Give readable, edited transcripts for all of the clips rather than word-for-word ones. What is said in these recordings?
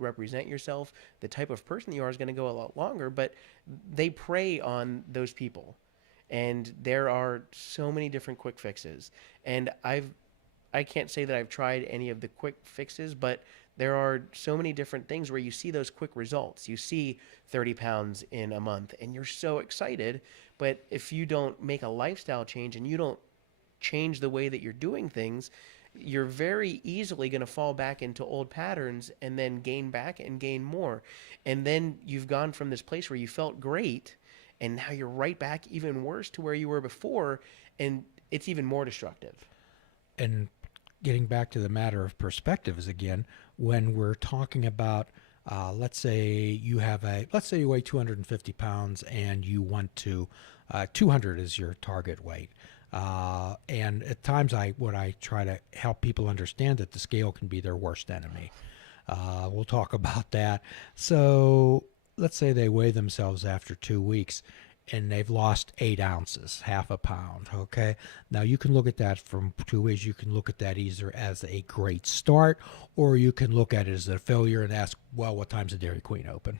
represent yourself, the type of person you are is going to go a lot longer, but they prey on those people. And there are so many different quick fixes. And I can't say that I've tried any of the quick fixes, but there are so many different things where you see those quick results. You see 30 pounds in a month and you're so excited. But if you don't make a lifestyle change and you don't change the way that you're doing things, you're very easily going to fall back into old patterns and then gain back and gain more. And then you've gone from this place where you felt great and now you're right back even worse to where you were before. And it's even more destructive. And getting back to the matter of perspectives again, when we're talking about, let's say let's say you weigh 250 pounds and you want to, 200 is your target weight. And at times what I try to help people understand that the scale can be their worst enemy. We'll talk about that. So let's say they weigh themselves after 2 weeks and they've lost 8 ounces, half a pound. Okay. Now you can look at that from two ways. You can look at that either as a great start, or you can look at it as a failure and ask, well, what time's the Dairy Queen open?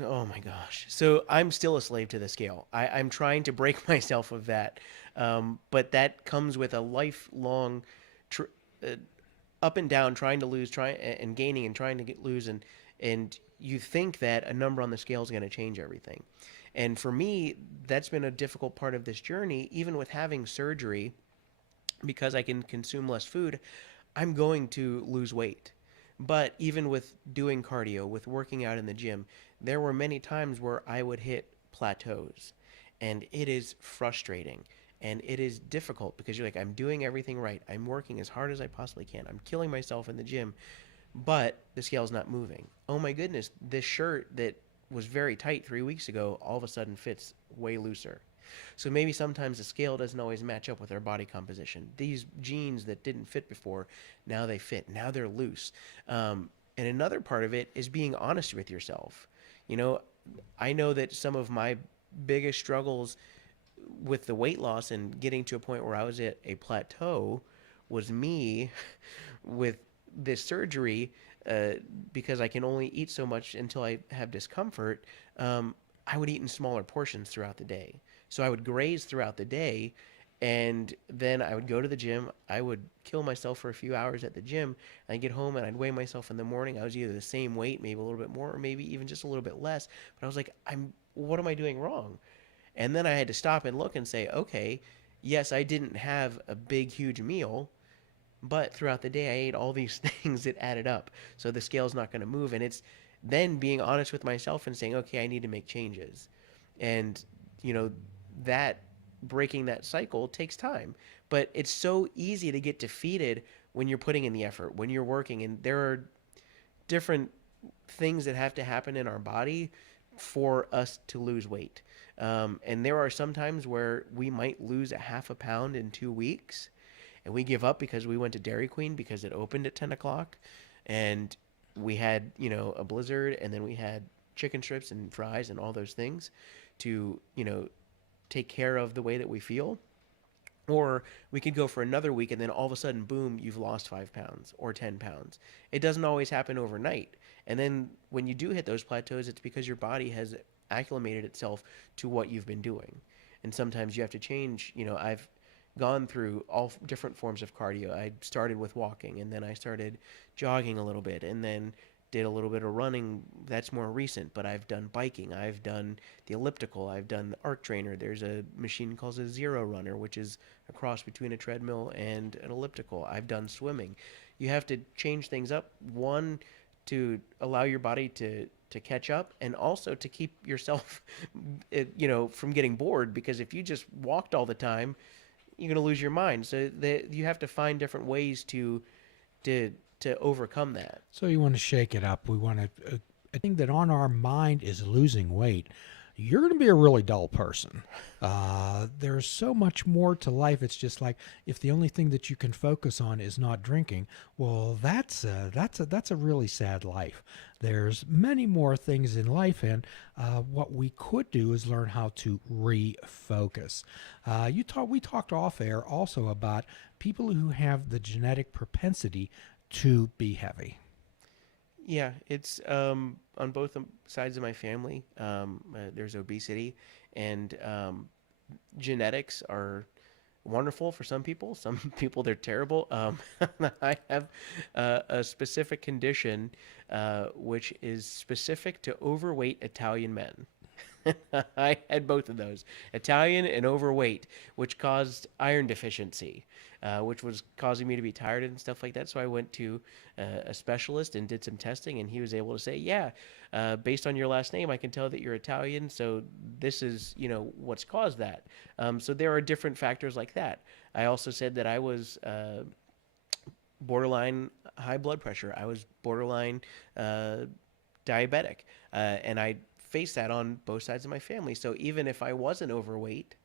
Oh my gosh. So I'm still a slave to the scale. I'm trying to break myself of that. But that comes with a lifelong tr- uh, up and down, trying to lose, trying and gaining and trying to lose. And you think that a number on the scale is going to change everything. And for me, that's been a difficult part of this journey, even with having surgery, because I can consume less food, I'm going to lose weight. But even with doing cardio, with working out in the gym, there were many times where I would hit plateaus. And it is frustrating. And it is difficult because you're like, I'm doing everything right. I'm working as hard as I possibly can. I'm killing myself in the gym, but the scale's not moving. Oh my goodness, this shirt that was very tight 3 weeks ago all of a sudden fits way looser. So maybe sometimes the scale doesn't always match up with our body composition. These jeans that didn't fit before, now they fit. Now they're loose. And another part of it is being honest with yourself. You know, I know that some of my biggest struggles with the weight loss and getting to a point where I was at a plateau was me with this surgery, uh, because I can only eat so much until I have discomfort. I would eat in smaller portions throughout the day. So I would graze throughout the day, and then I would go to the gym. I would kill myself for a few hours at the gym. I'd get home and I'd weigh myself in the morning. I was either the same weight, maybe a little bit more, or maybe even just a little bit less. But I was like, what am I doing wrong? And then I had to stop and look and say, okay, yes, I didn't have a big, huge meal, but throughout the day, I ate all these things that added up. So the scale's not going to move. And it's then being honest with myself and saying, okay, I need to make changes. And, you know, that breaking that cycle takes time. But it's so easy to get defeated when you're putting in the effort, when you're working. And there are different things that have to happen in our body for us to lose weight. And there are some times where we might lose a half a pound in 2 weeks and we give up because we went to Dairy Queen because it opened at 10 o'clock and we had, a blizzard and then we had chicken strips and fries and all those things to, take care of the way that we feel. Or we could go for another week and then all of a sudden, boom, you've lost 5 pounds or 10 pounds. It doesn't always happen overnight. And then when you do hit those plateaus, it's because your body has acclimated itself to what you've been doing. And sometimes you have to change. I've gone through all different forms of cardio. I started with walking and then I started jogging a little bit and then did a little bit of running. That's more recent, but I've done biking. I've done the elliptical. I've done the arc trainer. There's a machine called a zero runner, which is a cross between a treadmill and an elliptical. I've done swimming. You have to change things up. One, to allow your body to catch up, and also to keep yourself, from getting bored. Because if you just walked all the time, you're going to lose your mind. So you have to find different ways to to overcome that. So you want to shake it up. We want to, a thing that on our mind is losing weight. You're going to be a really dull person. There's so much more to life. It's just like if the only thing that you can focus on is not drinking, well, that's a really sad life. There's many more things in life, and what we could do is learn how to refocus. We talked off air also about people who have the genetic propensity to be heavy. Yeah, it's on both sides of my family. There's obesity, and genetics are wonderful for some people. Some people they're terrible. I have a specific condition which is specific to overweight Italian men. I had both of those, Italian and overweight, which caused iron deficiency, which was causing me to be tired and stuff like that. So I went to a specialist and did some testing, and he was able to say, "Yeah, based on your last name, I can tell that you're Italian. So this is, what's caused that." So there are different factors like that. I also said that I was borderline high blood pressure. I was borderline uh, diabetic, and I faced that on both sides of my family. So even if I wasn't overweight,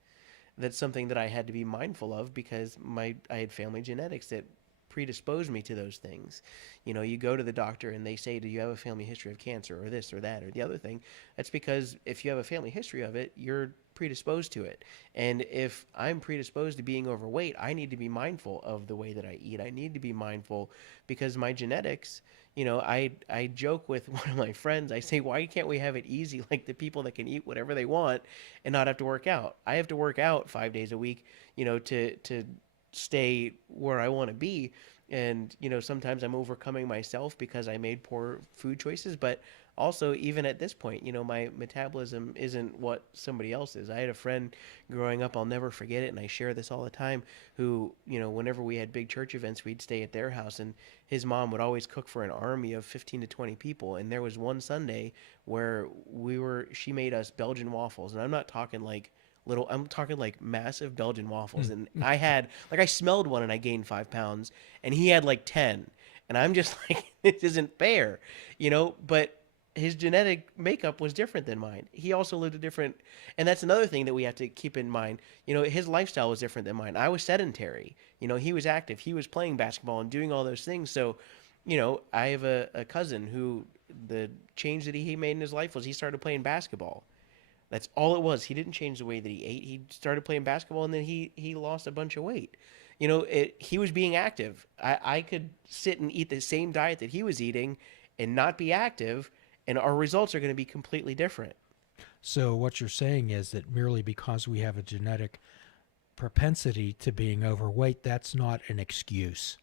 that's something that I had to be mindful of because I had family genetics that predisposed me to those things. You go to the doctor and they say, "Do you have a family history of cancer or this or that or the other thing?" That's because if you have a family history of it, you're predisposed to it. And if I'm predisposed to being overweight, I need to be mindful of the way that I eat. I need to be mindful because my genetics, I joke with one of my friends. I say, "Why can't we have it easy like the people that can eat whatever they want and not have to work out? I have to work out 5 days a week, to stay where I want to be." And, sometimes I'm overcoming myself because I made poor food choices. But also, even at this point, my metabolism isn't what somebody else is. I had a friend growing up, I'll never forget it. And I share this all the time, who, whenever we had big church events, we'd stay at their house. And his mom would always cook for an army of 15 to 20 people. And there was one Sunday where she made us Belgian waffles. And I'm not talking like I'm talking like massive Belgian waffles. And I smelled one and I gained 5 pounds, and he had like 10. And I'm just like, this isn't fair, but his genetic makeup was different than mine. He also lived a different, and that's another thing that we have to keep in mind. His lifestyle was different than mine. I was sedentary. He was active. He was playing basketball and doing all those things. So, I have a cousin who the change that he made in his life was he started playing basketball. That's all it was. He didn't change the way that he ate. He started playing basketball, and then he lost a bunch of weight. He was being active. I could sit and eat the same diet that he was eating and not be active, and our results are going to be completely different. So what you're saying is that merely because we have a genetic propensity to being overweight, that's not an excuse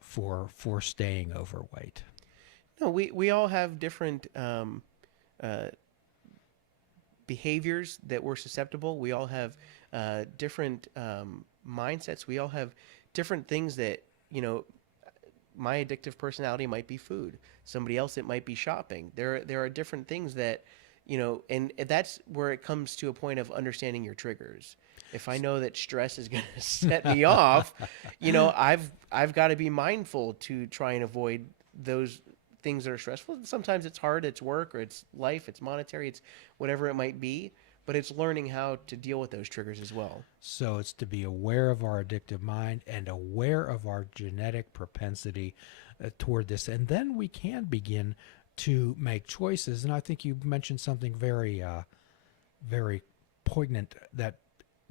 for staying overweight. No, we all have different uh, behaviors that we're susceptible. We all have different mindsets. We all have different things that, my addictive personality might be food. Somebody else, it might be shopping. There are different things that, and that's where it comes to a point of understanding your triggers. If I know that stress is going to set me off, I've got to be mindful to try and avoid those things that are stressful. Sometimes it's hard, it's work or it's life, it's monetary, it's whatever it might be, but it's learning how to deal with those triggers as well. So it's to be aware of our addictive mind and aware of our genetic propensity toward this. And then we can begin to make choices. And I think you mentioned something very poignant, that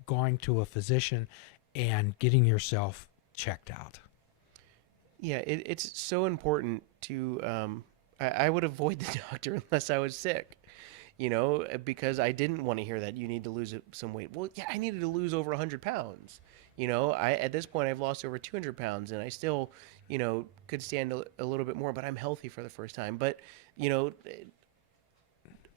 going to a physician and getting yourself checked out. Yeah, it's so important to. I would avoid the doctor unless I was sick, because I didn't want to hear that you need to lose some weight. Well, yeah, I needed to lose over 100 pounds. I at this point I've lost over 200 pounds, and I still, could stand a little bit more, but I'm healthy for the first time. But you know,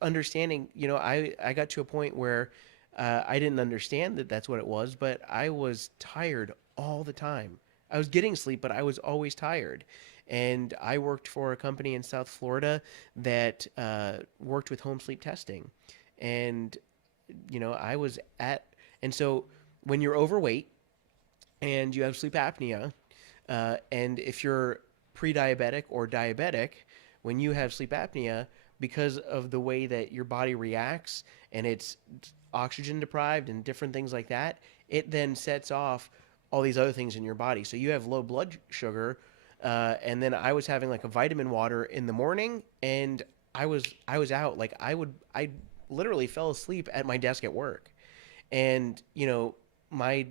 understanding, I got to a point where I didn't understand that that's what it was, but I was tired all the time. I was getting sleep, but I was always tired. And I worked for a company in South Florida that worked with home sleep testing. And, I was at, and so when you're overweight and you have sleep apnea, and if you're pre diabetic or diabetic, when you have sleep apnea, because of the way that your body reacts and it's oxygen deprived and different things like that, it then sets off all these other things in your body. So you have low blood sugar, and then I was having like a vitamin water in the morning, and I was out. Like I literally fell asleep at my desk at work, and my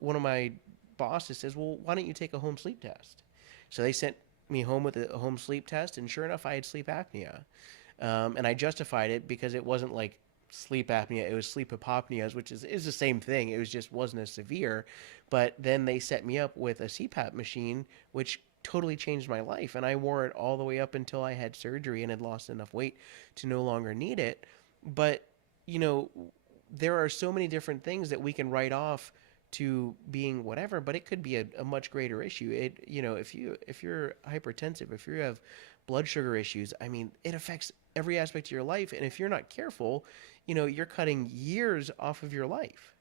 one of my bosses says, "Well, why don't you take a home sleep test?" So they sent me home with a home sleep test, and sure enough, I had sleep apnea. And I justified it because it wasn't like sleep apnea; it was sleep apopneas, which is the same thing. It was just wasn't as severe. But then they set me up with a CPAP machine, which totally changed my life, and I wore it all the way up until I had surgery and had lost enough weight to no longer need it. But you know, there are so many different things that we can write off to being whatever, but it could be a much greater issue. It, if you're hypertensive, if you have blood sugar issues, I mean, it affects every aspect of your life, and if you're not careful, you're cutting years off of your life.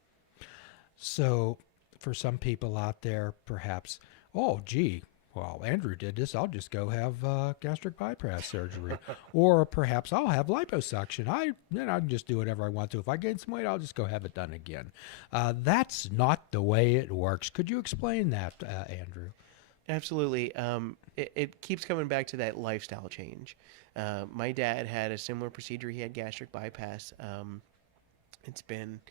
So, for some people out there, perhaps, oh, gee, well, Andrew did this. I'll just go have gastric bypass surgery, or perhaps I'll have liposuction. I can just do whatever I want to. If I gain some weight, I'll just go have it done again. That's not the way it works. Could you explain that, Andrew? Absolutely. It keeps coming back to that lifestyle change. My dad had a similar procedure. He had gastric bypass. It's been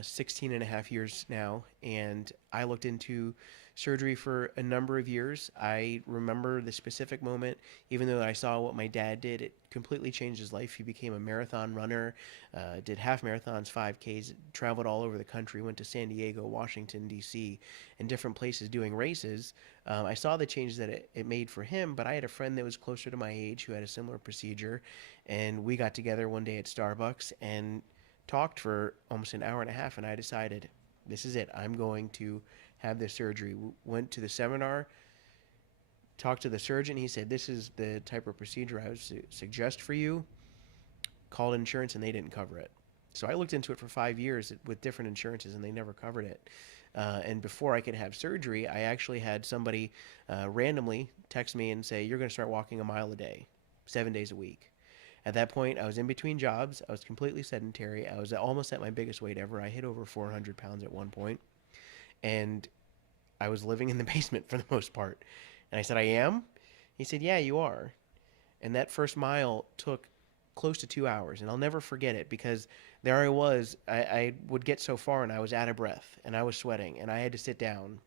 16 and a half years now, and I looked into surgery for a number of years. I remember the specific moment, even though I saw what my dad did, it completely changed his life. He became a marathon runner, did half marathons, 5Ks, traveled all over the country, went to San Diego, Washington, D.C., and different places doing races. I saw the changes that it made for him, but I had a friend that was closer to my age who had a similar procedure, and we got together one day at Starbucks and talked for almost an hour and a half, and I decided this is it. I'm going to have this surgery. Went to the seminar, talked to the surgeon. He said, this is the type of procedure I would suggest for you. Called insurance, and they didn't cover it. So I looked into it for 5 years with different insurances, and they never covered it. And before I could have surgery, I actually had somebody randomly text me and say, you're going to start walking a mile a day, 7 days a week. At that point, I was in between jobs. I was completely sedentary. I was almost at my biggest weight ever. I hit over 400 pounds at one point, and I was living in the basement for the most part. And I said, I am? He said, yeah, you are. And that first mile took close to 2 hours. And I'll never forget it because there I was. I would get so far and I was out of breath and I was sweating and I had to sit down.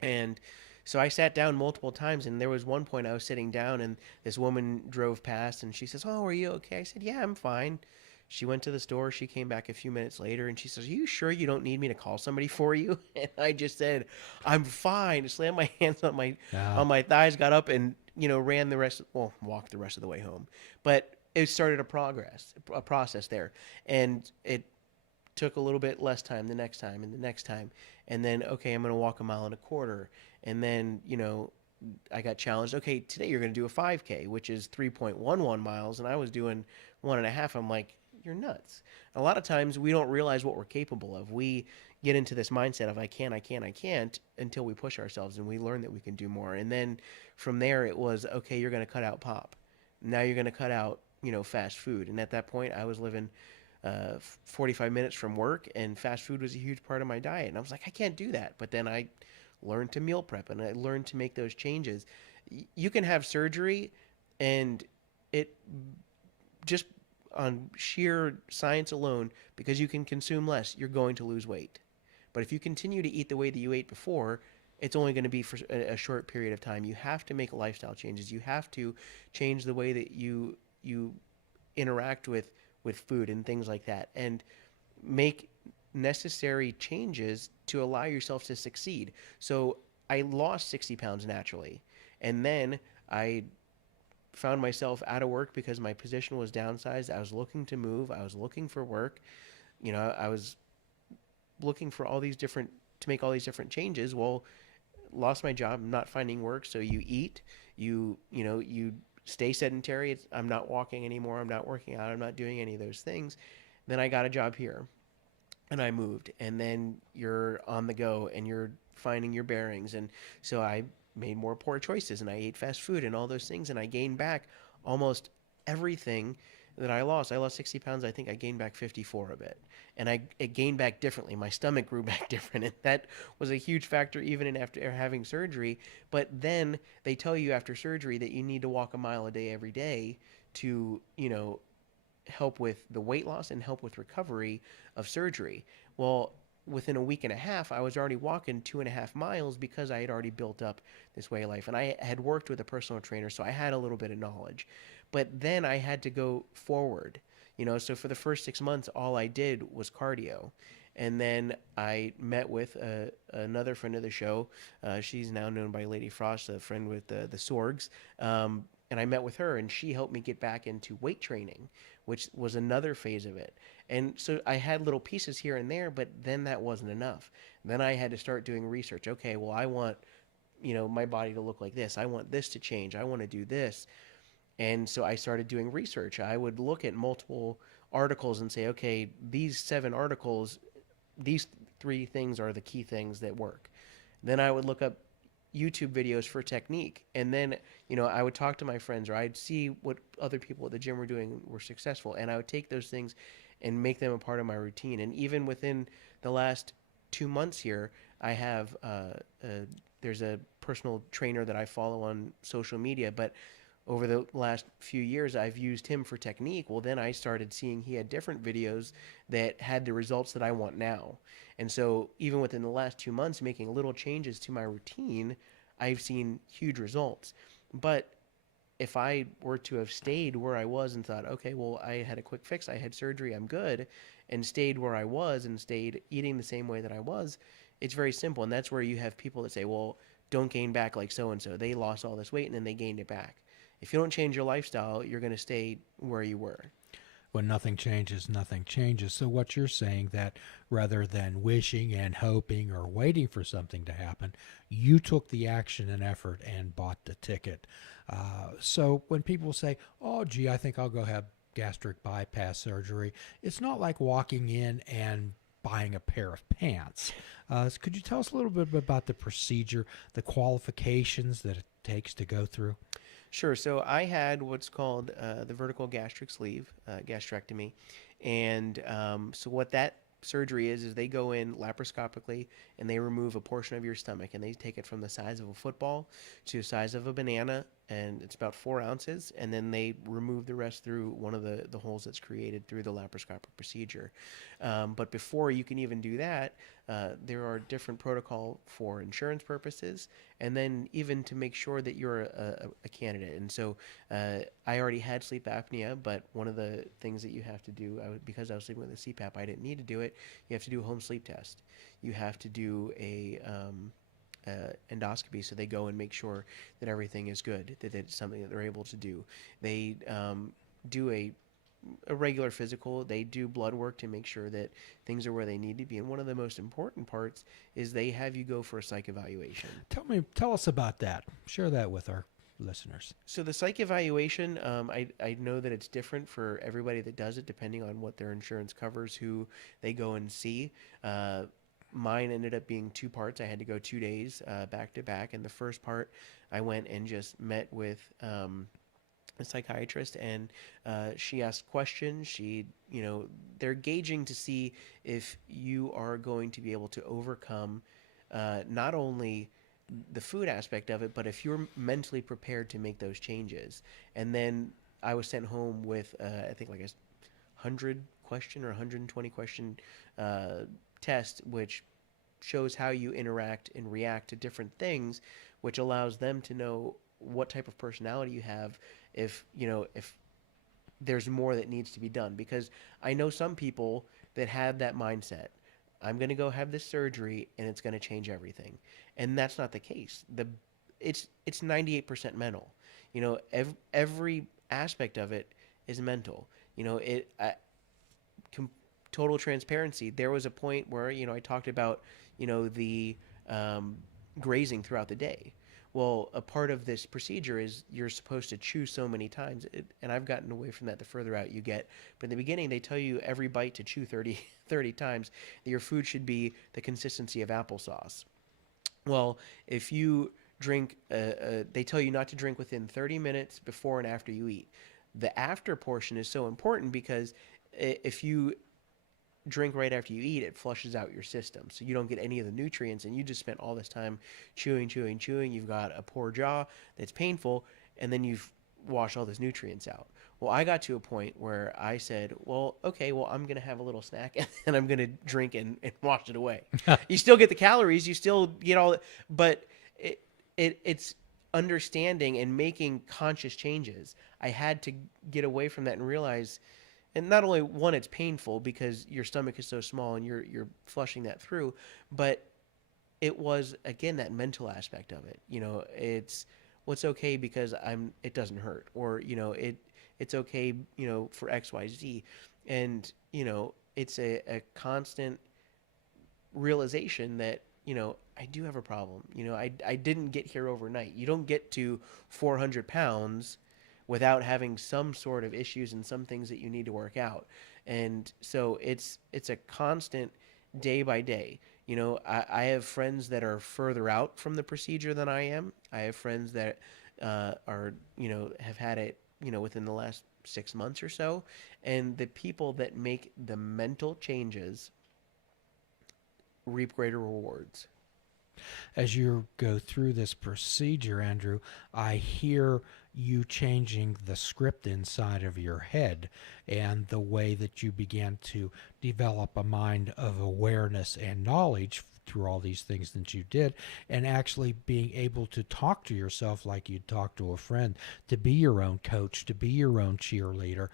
And so I sat down multiple times, and there was one point I was sitting down, and this woman drove past, and she says, "Oh, are you okay?" I said, "Yeah, I'm fine." She went to the store. She came back a few minutes later, and she says, "Are you sure you don't need me to call somebody for you?" And I just said, "I'm fine." Slammed my hands on my Yeah. thighs, got up, and ran the rest. Well, walked the rest of the way home. But it started a process there, and it took a little bit less time the next time and the next time, and then okay, I'm going to walk a mile and a quarter, and then I got challenged. Okay, today you're going to do a 5K, which is 3.11 miles, and I was doing 1.5. I'm like, you're nuts. A lot of times we don't realize what we're capable of. We get into this mindset of I can't until we push ourselves and we learn that we can do more. And then from there it was okay, you're going to cut out pop. Now you're going to cut out fast food. And at that point I was living 45 minutes from work, and fast food was a huge part of my diet. And I was like, I can't do that. But then I learned to meal prep and I learned to make those changes. You can have surgery, and it just on sheer science alone, because you can consume less, you're going to lose weight. But if you continue to eat the way that you ate before, it's only going to be for a short period of time. You have to make lifestyle changes. You have to change the way that you interact with food and things like that, and make necessary changes to allow yourself to succeed. So I lost 60 pounds naturally, and then I found myself out of work because my position was downsized. I was looking to move. I was looking for work. I was looking for all these different to make all these different changes. Well, lost my job. I'm not finding work. So you eat. You stay sedentary. I'm not walking anymore. I'm not working out. I'm not doing any of those things. Then I got a job here, and I moved. And then you're on the go, and you're finding your bearings. And so I made more poor choices, and I ate fast food and all those things, and I gained back almost everything that I lost. I lost 60 pounds. I think I gained back 54 of it. And it gained back differently. My stomach grew back different. And that was a huge factor even in after having surgery. But then they tell you after surgery that you need to walk a mile a day every day to, help with the weight loss and help with recovery of surgery. Well, within a week and a half, I was already walking 2.5 miles because I had already built up this way of life. And I had worked with a personal trainer, so I had a little bit of knowledge. But then I had to go forward. So for the first 6 months, all I did was cardio. And then I met with another friend of the show. She's now known by Lady Frost, a friend with the Sorgs. And I met with her, and she helped me get back into weight training, which was another phase of it. And so I had little pieces here and there, but then that wasn't enough. Then I had to start doing research. Okay, well, I want my body to look like this. I want this to change. I want to do this. And so I started doing research. I would look at multiple articles and say, okay, these 7 articles, these 3 things are the key things that work. Then I would look up YouTube videos for technique. And then, I would talk to my friends, or I'd see what other people at the gym were doing were successful. And I would take those things and make them a part of my routine. And even within the last 2 months here, I have, there's a personal trainer that I follow on social media, but over the last few years, I've used him for technique. Well, then I started seeing he had different videos that had the results that I want now. And so, even within the last 2 months, making little changes to my routine, I've seen huge results. But if I were to have stayed where I was and thought, okay, well, I had a quick fix, I had surgery, I'm good, and stayed where I was and stayed eating the same way that I was, it's very simple. And that's where you have people that say, well, don't gain back like so and so. They lost all this weight and then they gained it back. If you don't change your lifestyle, you're going to stay where you were. When nothing changes, nothing changes. So what you're saying that rather than wishing and hoping or waiting for something to happen, you took the action and effort and bought the ticket. So when people say, "Oh, gee, I think I'll go have gastric bypass surgery," it's not like walking in and buying a pair of pants. Could you tell us a little bit about the procedure, the qualifications that it takes to go through? Sure. So I had what's called the vertical gastric sleeve gastrectomy, and so what that surgery is they go in laparoscopically and they remove a portion of your stomach and they take it from the size of a football to the size of a banana, and it's about 4 ounces, and then they remove the rest through one of the holes that's created through the laparoscopic procedure. But before you can even do that, there are different protocol for insurance purposes, and then even to make sure that you're a candidate. And so I already had sleep apnea, but one of the things that you have to do, because I was sleeping with a CPAP, I didn't need to do it. You have to do a home sleep test. You have to do a endoscopy, so they go and make sure that everything is good, that it's something that they're able to do. They do a regular physical. They do blood work to make sure that things are where they need to be. And one of the most important parts is they have you go for a psych evaluation. Tell us about that. Share that with our listeners. So the psych evaluation, I know that it's different for everybody that does it, depending on what their insurance covers, who they go and see. Mine ended up being 2 parts. I had to go 2 days back to back. And the first part, I went and just met with a psychiatrist, and she asked questions. They're gauging to see if you are going to be able to overcome not only the food aspect of it, but if you're mentally prepared to make those changes. And then I was sent home with, I think, like a 100 question or 120 question test, which shows how you interact and react to different things, which allows them to know what type of personality you have, if there's more that needs to be done. Because I know some people that have that mindset. I'm going to go have this surgery and it's going to change everything. And that's not the case. It's 98% mental. Every aspect of it is mental. Com- Total transparency. There was a point where, I talked about, the grazing throughout the day. Well, a part of this procedure is you're supposed to chew so many times, and I've gotten away from that the further out you get. But in the beginning, they tell you every bite to chew 30 times, that your food should be the consistency of applesauce. Well, if you drink, they tell you not to drink within 30 minutes before and after you eat. The after portion is so important because if you drink right after you eat, it flushes out your system. So you don't get any of the nutrients, and you just spent all this time chewing, chewing, chewing. You've got a poor jaw that's painful, and then you've wash all those nutrients out. Well, I got to a point where I said, well, okay, well, I'm going to have a little snack and I'm going to drink and wash it away. You still get the calories, you still get all, but it, it's understanding and making conscious changes. I had to get away from that and realize, and not only one, it's painful because your stomach is so small and you're flushing that through, but it was again that mental aspect of it. It's what's okay because it doesn't hurt, or it's okay, for XYZ. And it's a constant realization that I do have a problem. I didn't get here overnight. You don't get to 400 pounds without having some sort of issues and some things that you need to work out. And so it's a constant day by day. I have friends that are further out from the procedure than I am. I have friends that are, have had it, within the last 6 months or so. And the people that make the mental changes reap greater rewards. As you go through this procedure, Andrew, I hear you changing the script inside of your head and the way that you began to develop a mind of awareness and knowledge through all these things that you did, and actually being able to talk to yourself like you'd talk to a friend, to be your own coach, to be your own cheerleader,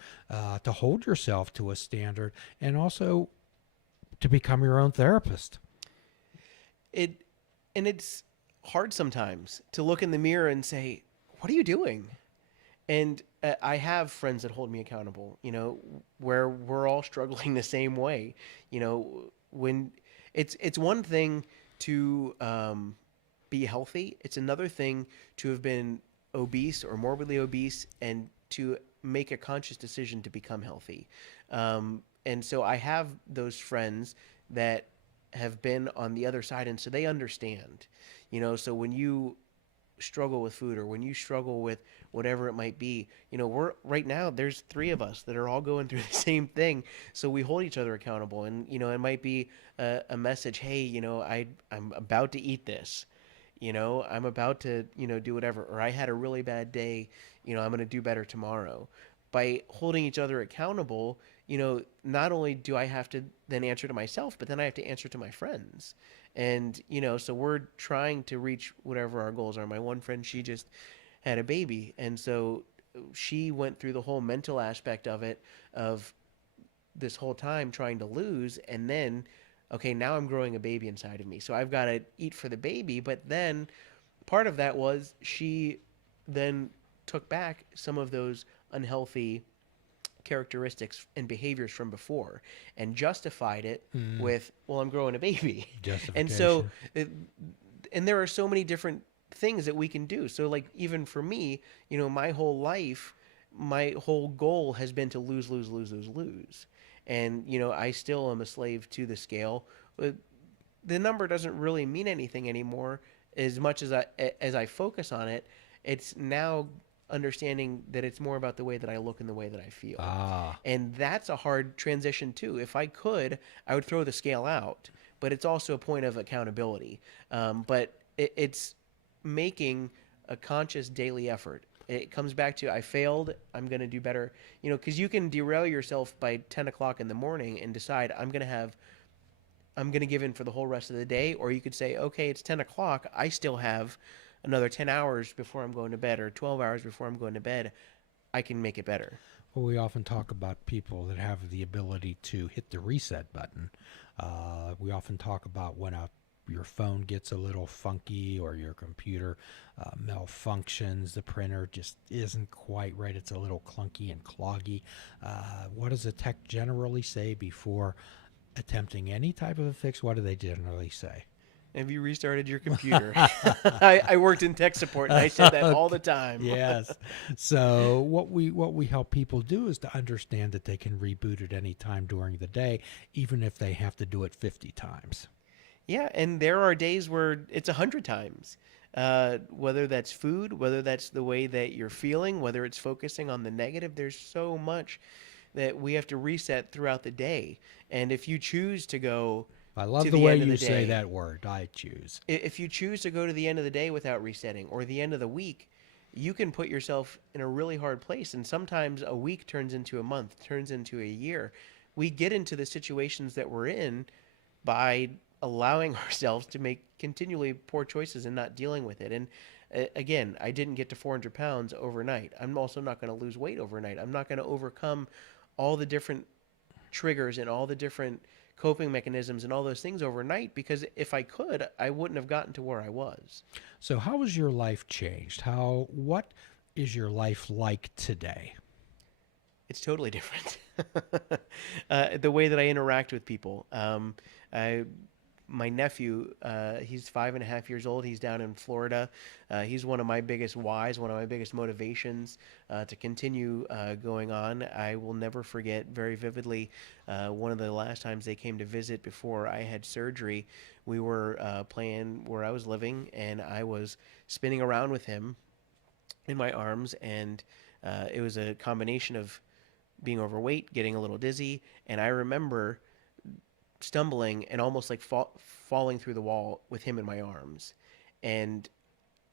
to hold yourself to a standard, and also to become your own therapist. It and it's hard sometimes to look in the mirror and say, "What are you doing?" And I have friends that hold me accountable. Where we're all struggling the same way. When it's one thing to be healthy, it's another thing to have been obese or morbidly obese and to make a conscious decision to become healthy. And so I have those friends that have been on the other side, and so they understand. So when you struggle with food or when you struggle with whatever it might be, we're right now there's three of us that are all going through the same thing, so we hold each other accountable. And it might be a message, hey, I'm about to eat this, I'm about to do whatever, or I had a really bad day, I'm going to do better tomorrow. By holding each other accountable, not only do I have to then answer to myself, but then I have to answer to my friends. And, so we're trying to reach whatever our goals are. My one friend, she just had a baby. And so she went through the whole mental aspect of it, of this whole time trying to lose. And then, okay, now I'm growing a baby inside of me. So I've got to eat for the baby. But then part of that was she then took back some of those unhealthy characteristics and behaviors from before and justified it with, well, I'm growing a baby. And so Justification. and there are so many different things that we can do. So like even for me, my whole life, my whole goal has been to lose, lose, lose, lose, lose. And I still am a slave to the scale. But the number doesn't really mean anything anymore. As much as I focus on it, it's now understanding that it's more about the way that I look and the way that I feel. Ah, And that's a hard transition too. If I could, I would throw the scale out, but it's also a point of accountability. But it's making a conscious daily effort. It comes back to, I failed, I'm going to do better. Because you can derail yourself by 10 o'clock in the morning and decide I'm going to give in for the whole rest of the day. Or you could say, okay, it's 10 o'clock. I still have another 10 hours before I'm going to bed, or 12 hours before I'm going to bed. I can make it better. well, we often talk about people that have the ability to hit the reset button. We often talk about when your phone gets a little funky or your computer malfunctions, the printer just isn't quite right, it's a little clunky and cloggy. What does a tech generally say before attempting any type of a fix? What do they generally say? Have you restarted your computer? I worked in tech support and I said that all the time. Yes. So what we help people do is to understand that they can reboot at any time during the day, even if they have to do it 50 times. Yeah, and there are days where it's 100 times. Whether that's food, whether that's the way that you're feeling, whether it's focusing on the negative, there's so much that we have to reset throughout the day. And if you choose to go I love to the the way end of you the say day, that word. I choose. if you choose to go to the end of the day without resetting, or the end of the week, you can put yourself in a really hard place. And sometimes a week turns into a month, turns into a year. We get into the situations that we're in by allowing ourselves to make continually poor choices and not dealing with it. And again, I didn't get to 400 pounds overnight. I'm also not going to lose weight overnight. I'm not going to overcome all the different triggers and all the different coping mechanisms and all those things overnight, because if I could, I wouldn't have gotten to where I was. So how has your life changed? What is your life like today? It's totally different. The way that I interact with people. I, my nephew, he's 5.5 years old. He's down in Florida. He's one of my biggest whys, one of my biggest motivations to continue going on. I will never forget very vividly one of the last times they came to visit before I had surgery. We were playing where I was living, and I was spinning around with him in my arms, and it was a combination of being overweight, getting a little dizzy, and I remember stumbling and almost like falling through the wall with him in my arms. And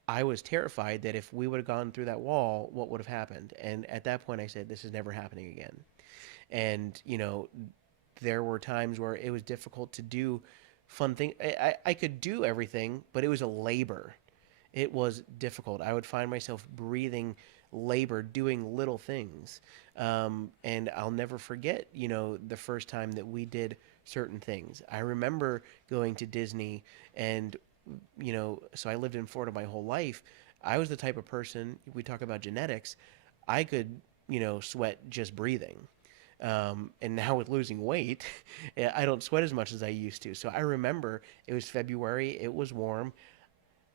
I was terrified that if we would have gone through that wall, what would have happened? And at that point, I said, "This is never happening again." And there were times where it was difficult to do fun things. I could do everything, but it was a labor. It was difficult. I would find myself breathing labor, doing little things. And I'll never forget, the first time that we did certain things. I remember going to Disney, and, so I lived in Florida my whole life. I was the type of person, we talk about genetics, I could, sweat just breathing. And now with losing weight, I don't sweat as much as I used to. So I remember it was February, it was warm.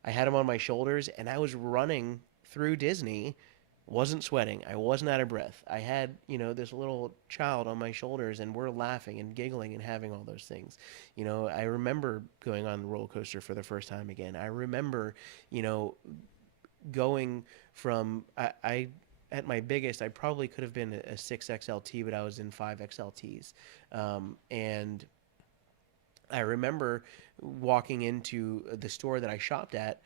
I had him on my shoulders, and I was running through Disney, wasn't sweating. I wasn't out of breath. I had, this little child on my shoulders, and we're laughing and giggling and having all those things. I remember going on the roller coaster for the first time again. I remember, you know, going from I at my biggest, I probably could have been a 6XLT, but I was in 5XLTs. And I remember walking into the store that I shopped at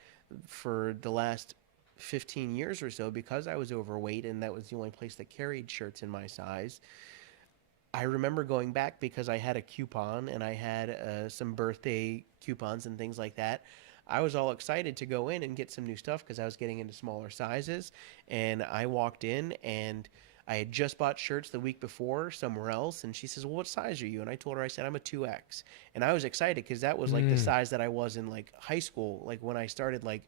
for the last 15 years or so, because I was overweight and that was the only place that carried shirts in my size. I remember going back because I had a coupon and I had some birthday coupons and things like that. I was all excited to go in and get some new stuff because I was getting into smaller sizes. And I walked in, and I had just bought shirts the week before somewhere else. And she says, "Well, what size are you?" And I told her, I said, "I'm a 2X." And I was excited because that was like the Mm. size that I was in like high school. Like when I started like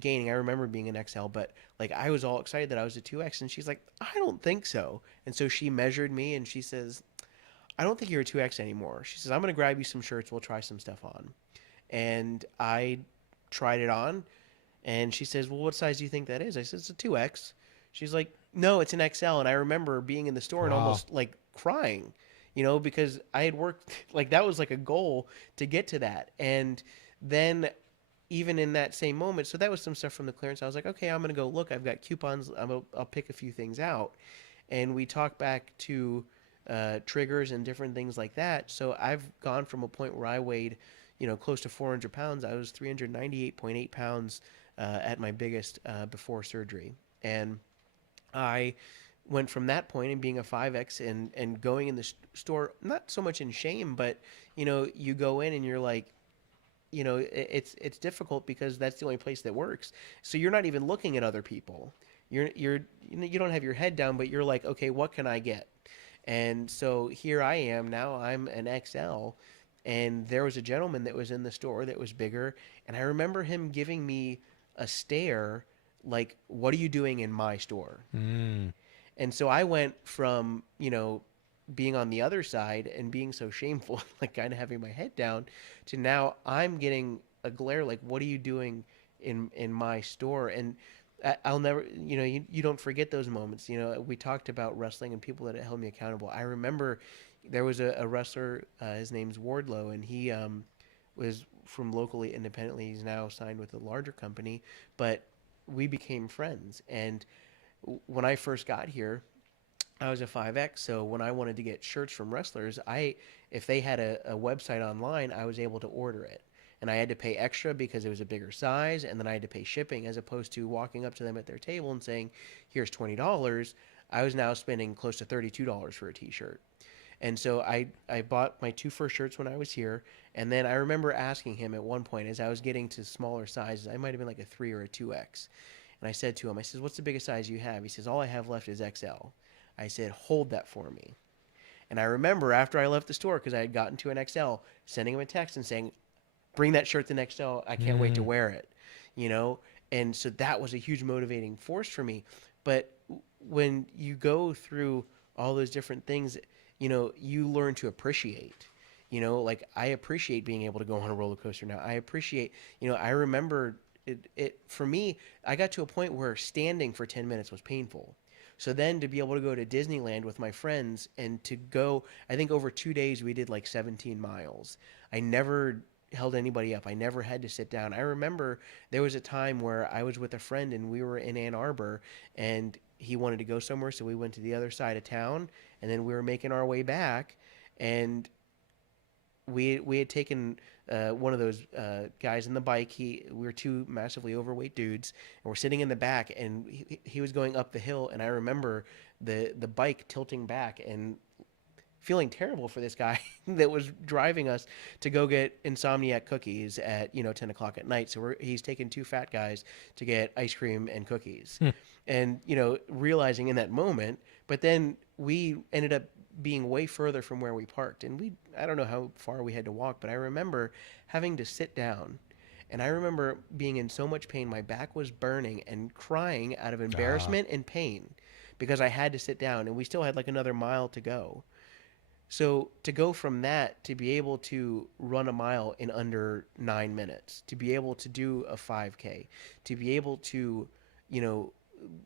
gaining, I remember being an XL, but like I was all excited that I was a 2X. And she's like, "I don't think so." And so she measured me and she says, "I don't think you're a 2X anymore." She says, "I'm going to grab you some shirts. We'll try some stuff on." And I tried it on, and she says, "Well, what size do you think that is?" I said, "It's a 2X." She's like, "No, it's an XL." And I remember being in the store and Wow. almost like crying, because I had worked like that was like a goal to get to that. And then even in that same moment, so that was some stuff from the clearance. I was like, "Okay, I'm going to go look. I've got coupons. I'll pick a few things out." And we talk back to triggers and different things like that. So I've gone from a point where I weighed, close to 400 pounds. I was 398.8 pounds at my biggest before surgery. And I went from that point and being a 5X and going in the store, not so much in shame, but, you go in and you're like, it's difficult because that's the only place that works. So you're not even looking at other people. You don't have your head down, but you're like, okay, what can I get? And so here I am now. I'm an XL, and there was a gentleman that was in the store that was bigger, and I remember him giving me a stare, like, "What are you doing in my store?" Mm. And so I went from, being on the other side and being so shameful, like kind of having my head down, to now I'm getting a glare like, "What are you doing in my store?" And I'll never, you don't forget those moments. We talked about wrestling and people that held me accountable. I remember there was a wrestler, his name's Wardlow, and he was from locally independently. He's now signed with a larger company, but we became friends. And when I first got here, I was a 5X, so when I wanted to get shirts from wrestlers, if they had a website online, I was able to order it. and I had to pay extra because it was a bigger size, and then I had to pay shipping as opposed to walking up to them at their table and saying, "Here's $20." I was now spending close to $32 for a t-shirt. And so I bought my two first shirts when I was here. And then I remember asking him at one point as I was getting to smaller sizes, I might have been like a 3 or a 2X. And I said to him, I says, "What's the biggest size you have?" He says, "All I have left is XL." I said, "Hold that for me." And I remember after I left the store, because I had gotten to an XL, sending him a text and saying, "Bring that shirt to an XL. I can't wait to Mm, wear it." You know? And so that was a huge motivating force for me. But when you go through all those different things, you learn to appreciate. Like I appreciate being able to go on a roller coaster now. I appreciate, I remember it for me, I got to a point where standing for 10 minutes was painful. So then to be able to go to Disneyland with my friends and to go, I think over 2 days we did like 17 miles. I never held anybody up. I never had to sit down. I remember there was a time where I was with a friend and we were in Ann Arbor and he wanted to go somewhere, so we went to the other side of town and then we were making our way back and we had taken one of those guys in the bike. We were two massively overweight dudes, and we're sitting in the back, and he was going up the hill, and I remember the bike tilting back and feeling terrible for this guy that was driving us to go get insomniac cookies at 10 o'clock at night. So he's taking two fat guys to get ice cream and cookies, hmm, and realizing in that moment. But then we ended up being way further from where we parked, and I don't know how far we had to walk, but I remember having to sit down. And I remember being in so much pain, my back was burning and crying out of ah, embarrassment and pain because I had to sit down and we still had like another mile to go. So to go from that to be able to run a mile in under 9 minutes, to be able to do a 5K, to be able to, you know,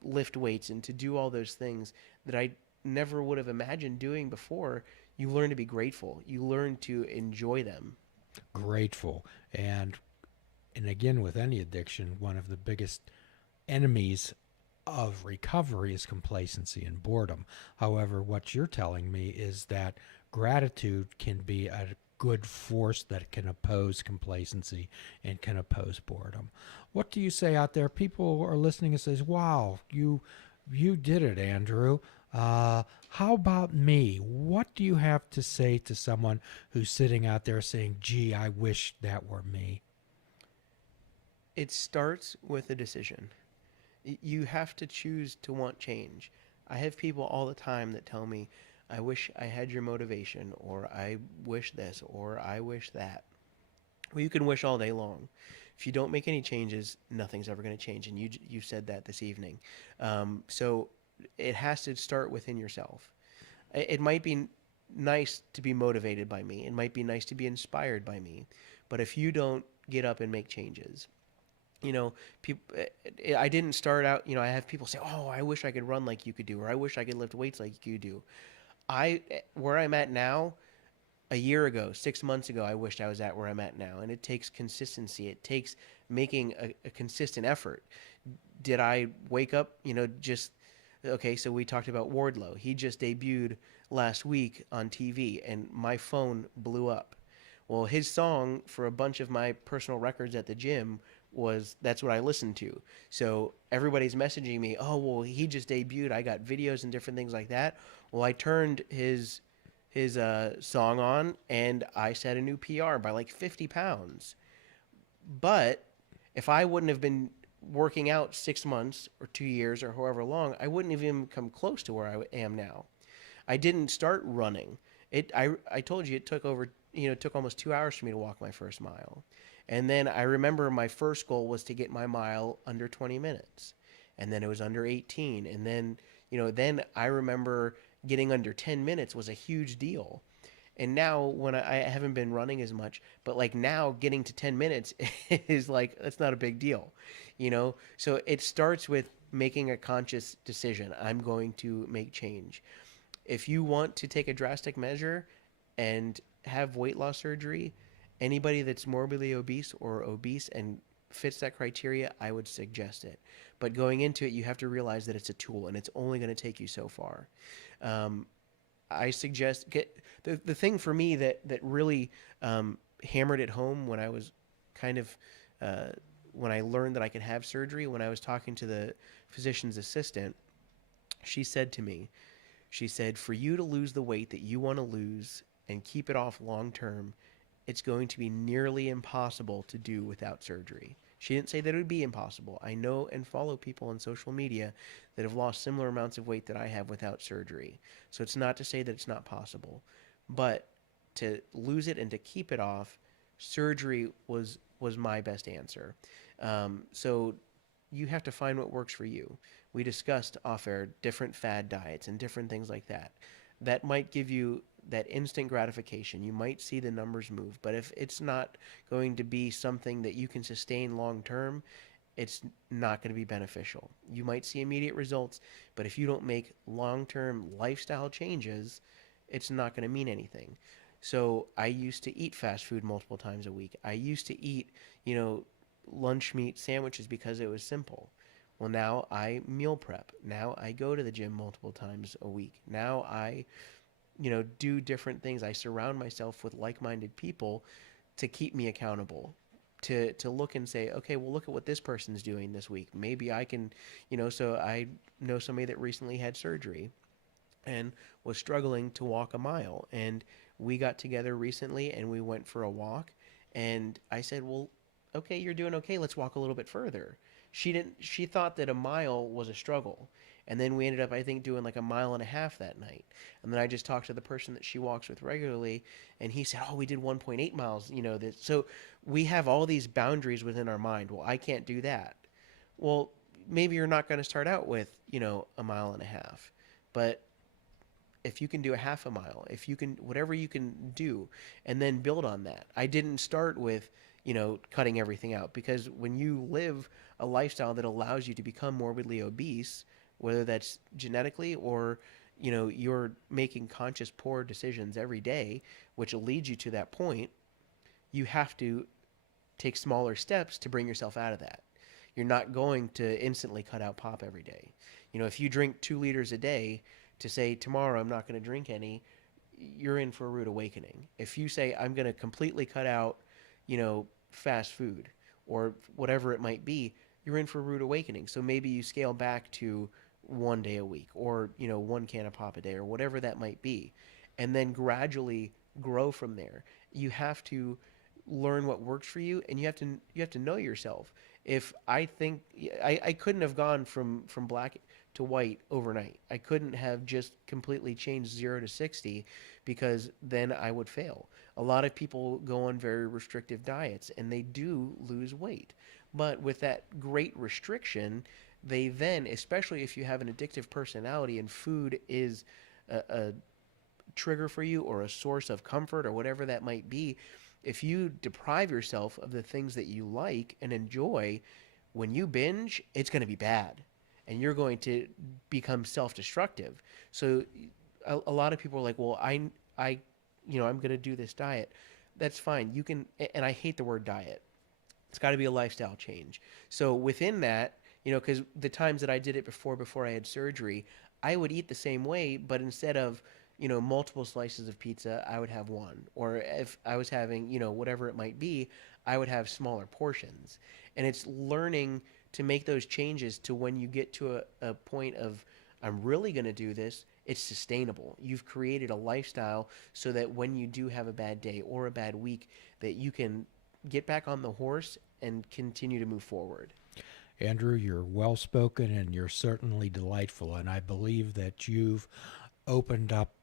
lift weights and to do all those things that I never would have imagined doing before, you learn to be grateful. You learn to enjoy them. grateful. And again, with any addiction, one of the biggest enemies of recovery is complacency and boredom. However, what you're telling me is that gratitude can be a good force that can oppose complacency and can oppose boredom. What do you say out there? People are listening and says, "Wow, you did it, Andrew." How about me? What do you have to say to someone who's sitting out there saying, "Gee, I wish that were me"? It starts with a decision. You have to choose to want change. I have people all the time that tell me, "I wish I had your motivation," or "I wish this," or "I wish that." Well, you can wish all day long. If you don't make any changes, nothing's ever going to change. And you said that this evening. So it has to start within yourself. It might be nice to be motivated by me. It might be nice to be inspired by me. But if you don't get up and make changes, people, I didn't start out, I have people say, "Oh, I wish I could run like you could do," or "I wish I could lift weights like you do." Where I'm at now, a year ago, 6 months ago, I wished I was at where I'm at now. And it takes consistency. It takes making a consistent effort. Did I wake up, just okay? So we talked about Wardlow. He just debuted last week on TV, and my phone blew up. Well, his song for a bunch of my personal records at the gym was that's what I listened to. So everybody's messaging me, "Oh, well, he just debuted. I got videos and different things like that." Well, I turned his song on and I set a new PR by like 50 pounds. But if I wouldn't have been working out 6 months or 2 years or however long, I wouldn't have even come close to where I am now. I didn't start running. I told you it took it took almost 2 hours for me to walk my first mile. And then I remember my first goal was to get my mile under 20 minutes. And then it was under 18. And then, then I remember getting under 10 minutes was a huge deal. And now when I haven't been running as much, but like now getting to 10 minutes is like, that's not a big deal, So it starts with making a conscious decision. I'm going to make change. If you want to take a drastic measure and have weight loss surgery, anybody that's morbidly obese or obese and fits that criteria, I would suggest it. But going into it, you have to realize that it's a tool and it's only going to take you so far. Um, I suggest get the thing for me that really hammered it home when I was kind of uh, when I learned that I could have surgery, when I was talking to the physician's assistant, she said to me, she said, for you to lose the weight that you want to lose and keep it off long term, it's going to be nearly impossible to do without surgery. She didn't say that it would be impossible. I know and follow people on social media that have lost similar amounts of weight that I have without surgery. So it's not to say that it's not possible. But to lose it and to keep it off, surgery was my best answer. So you have to find what works for you. We discussed off air different fad diets and different things like that. That might give you that instant gratification. You might see the numbers move, but if it's not going to be something that you can sustain long term, it's not going to be beneficial. You might see immediate results, but if you don't make long term lifestyle changes, it's not going to mean anything. So I used to eat fast food multiple times a week. I used to eat, you know, lunch meat sandwiches because it was simple. Well, now I meal prep. Now I go to the gym multiple times a week. Now I, do different things. I surround myself with like-minded people to keep me accountable. To look and say, okay, well, look at what this person's doing this week. Maybe I can, so I know somebody that recently had surgery and was struggling to walk a mile. And we got together recently and we went for a walk. And I said, well, okay, you're doing okay. Let's walk a little bit further. She thought that a mile was a struggle. And then we ended up, I think, doing like a mile and a half that night. And then I just talked to the person that she walks with regularly, and he said, "Oh, we did 1.8 miles." So we have all these boundaries within our mind. Well, I can't do that. Well, maybe you're not going to start out with a mile and a half, but if you can do a half a mile, if you can, whatever you can do, and then build on that. I didn't start with, cutting everything out, because when you live a lifestyle that allows you to become morbidly obese, whether that's genetically or, you're making conscious poor decisions every day, which leads you to that point, you have to take smaller steps to bring yourself out of that. You're not going to instantly cut out pop every day. If you drink 2 liters a day, to say tomorrow I'm not going to drink any, you're in for a rude awakening. If you say I'm going to completely cut out, fast food or whatever it might be, you're in for a rude awakening. So maybe you scale back to 1 day a week, or 1 can of pop a day, or whatever that might be, and then gradually grow from there. You have to learn what works for you, and you have to know yourself. If I think I couldn't have gone from black to white overnight. I couldn't have just completely changed 0 to 60, because then I would fail. A lot of people go on very restrictive diets and they do lose weight. But with that great restriction, they then, especially if you have an addictive personality and food is a trigger for you or a source of comfort or whatever that might be, if you deprive yourself of the things that you like and enjoy, when you binge, it's going to be bad and you're going to become self-destructive. So a lot of people are like, well, I'm going to do this diet. That's fine. You can, and I hate the word diet. It's got to be a lifestyle change. So within that, because the times that I did it before I had surgery, I would eat the same way, but instead of multiple slices of pizza, I would have one. Or if I was having whatever it might be, I would have smaller portions. And it's learning to make those changes to when you get to a point of I'm really going to do this, it's sustainable. You've created a lifestyle so that when you do have a bad day or a bad week, that you can get back on the horse and continue to move forward. Andrew, you're well spoken and you're certainly delightful, and I believe that you've opened up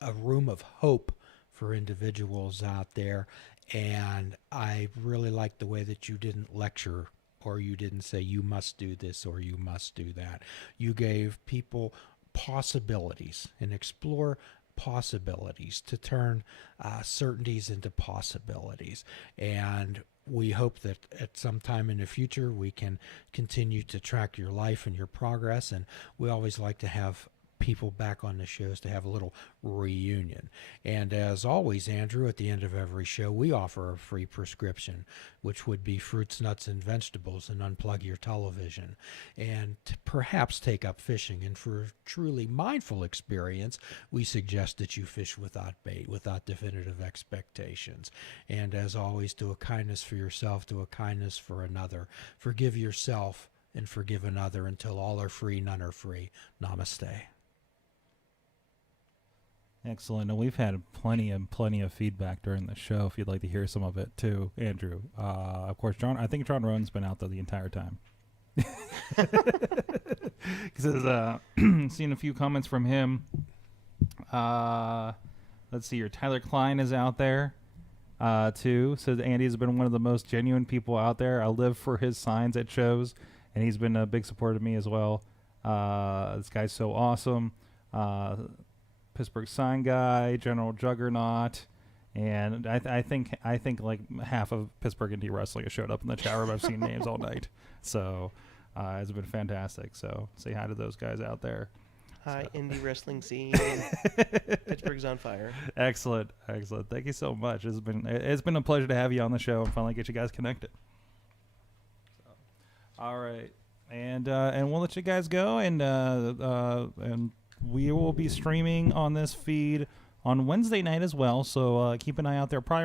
a room of hope for individuals out there. And I really like the way that you didn't lecture, or you didn't say you must do this or you must do that. You gave people possibilities and explore possibilities to turn certainties into possibilities. And we hope that at some time in the future we can continue to track your life and your progress. And we always like to have people back on the shows to have a little reunion. And as always, Andrew, at the end of every show, we offer a free prescription, which would be fruits, nuts, and vegetables, and unplug your television, and perhaps take up fishing. And for a truly mindful experience, we suggest that you fish without bait, without definitive expectations. And as always, do a kindness for yourself, do a kindness for another. Forgive yourself and forgive another until all are free, none are free. Namaste. Excellent. And we've had plenty of feedback during the show. If you'd like to hear some of it too, Andrew. Of course, John. I think John Rowan's been out there the entire time. Because seen a few comments from him. Let's see here. Tyler Klein is out there too. Says Andy's been one of the most genuine people out there. I live for his signs at shows, and he's been a big supporter of me as well. This guy's so awesome. Pittsburgh sign guy, General Juggernaut, and I think like half of Pittsburgh Indie Wrestling has showed up in the chat room. I've seen names all night, so it's been fantastic. So say hi to those guys out there. Hi, So. indie wrestling scene. Pittsburgh's on fire. Excellent. Thank you so much. It's been a pleasure to have you on the show and finally get you guys connected. So, all right, and we'll let you guys go, and we will be streaming on this feed on Wednesday night as well. So keep an eye out there. Probably around